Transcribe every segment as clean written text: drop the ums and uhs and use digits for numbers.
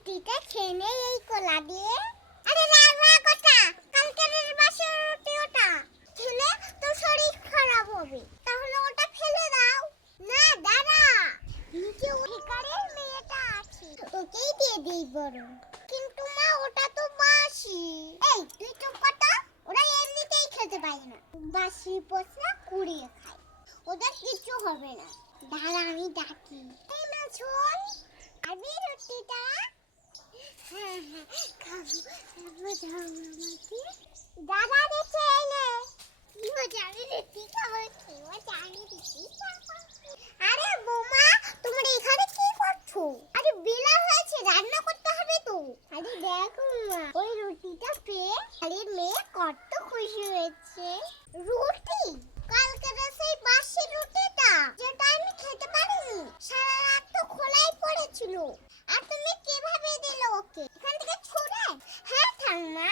রুটিটা খেয়ে নে এই কলা দিয়ে। আরে রাগ কথা, কালকের বাসি রুটি ওটা খেলে তোর শরীর খারাপ হবে, তাহলে ওটা ফেলে দাও। না দাঁড়া, নিচে ভিখারির মেয়েটা আছে, ওকেই দিয়ে দিই বরং। কিন্তু মা ওটা তো বাসি। এই তুই চুপ কর, ওরা এমনিতেই খেতে পারে না, বাসি পচা কুড়িয়ে খায়, ওদের কিছু হবে না। দাঁড়া আমি ডাকি, এই মা শোন, আমি রুটিটা খাবো, বোঝাও আমাকে। দাদা দেখে এলে কি মজা, আমি রুটি খাবো, কি মজা, আমি রুটি খাবো। আরে বৌমা, তোমরা এখানে কি করছো? আরে বেলা হয়েছে, রান্না করতে হবে তো। আরে দেখো মা, ওই রুটিটা পেয়ে খালির মেয়ে কত খুশি হয়েছে। রুটি? কালকে সেই বাসি রুটিটা যেটা আমি খেতে পারিনি, সারা রাত তো খোলাই পড়েছিল। আর তুমি কিভাবে দিলে ওকে? এখান থেকে ছুঁড়ে? হ্যাঁ ঠাম্মা,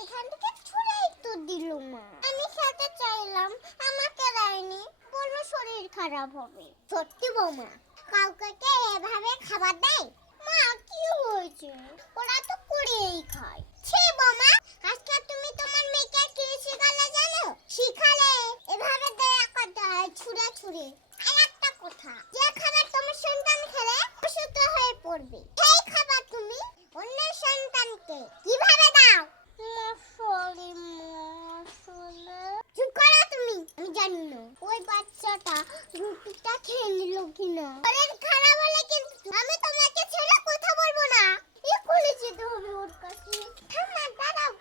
এখান থেকে ছুঁড়েই তো দিল মা। আমি খেতে চাইলাম, আমাকে দেয়নি, বললো শরীর খারাপ হবে। সত্যি বৌমা, কাউকে কে এভাবে খাবার দেয়? মা কি হয়েছে, ওরা তো কুড়িয়েই খায়। ছি বৌমা, আজকে তুমি তোমার মেয়েকে কি শিখালে জানো? শিখালে এভাবে দেয়া করতে হয়, ছুঁড়ে ছুঁড়ে। আর একটা কথা, যে খাবার তোমার সন্তান খেলে অসুস্থ হয়ে পড়বে, সেই খাবার তুমি অন্যের সন্তানকে কিভাবে দাও? চুপ করো তুমি, আমি জানি না ওই বাচ্চাটা রুটিটা খেয়ে নিল কিনা। শরীর খারাপ হলে কিন্তু আমি তোমাকে ছেড়ে কথা বলবো না, এক্ষুনি যেতে হবে ওর কাছে। থাম না, দাঁড়াও।